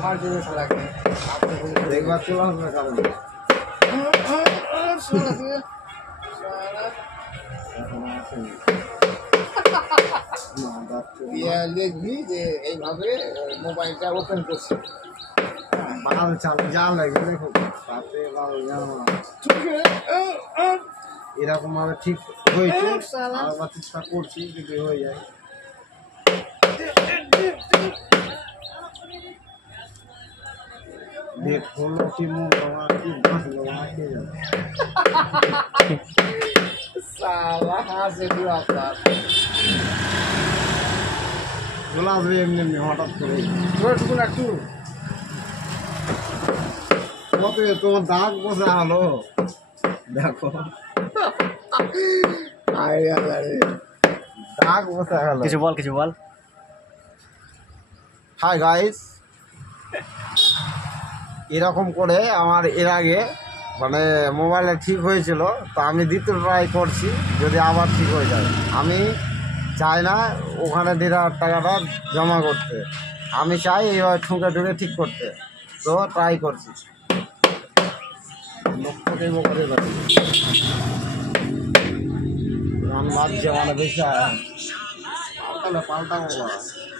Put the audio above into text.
মার দিবে শালাকে একবার চলে আসবে কারণ লিখবি যে এইভাবে মোবাইলটা ওপেন করছি বাল চালু যা লাগবে দেখো তাতে বাল এরকম ভাবে ঠিক হয়েছে আবার চেষ্টা করছি যদি হয়ে যায় দেখো কি মুখ কি ভাসলো কে জানে সালা হাসে পুরো আপনার চলে আসবে এমনি এমনি হঠাৎ করে একটু একটু কত তোমার দাগ বসে আলো দেখো দাগ বসে গেল কিছু বল হাই গাইস এরকম করে আমার এর আগে মানে মোবাইলে ঠিক হয়েছিল তো আমি দ্বিতীয় ট্রাই করছি যদি আবার ঠিক হয়ে যায় আমি চাই না ওখানে 1,500 টাকাটা জমা করতে আমি চাই এইভাবে ঠুকে ঠুকে ঠিক করতে তো ট্রাই করছি লক্ষ দেব করে গান বাজছে মানে বেশি পাল্টাবো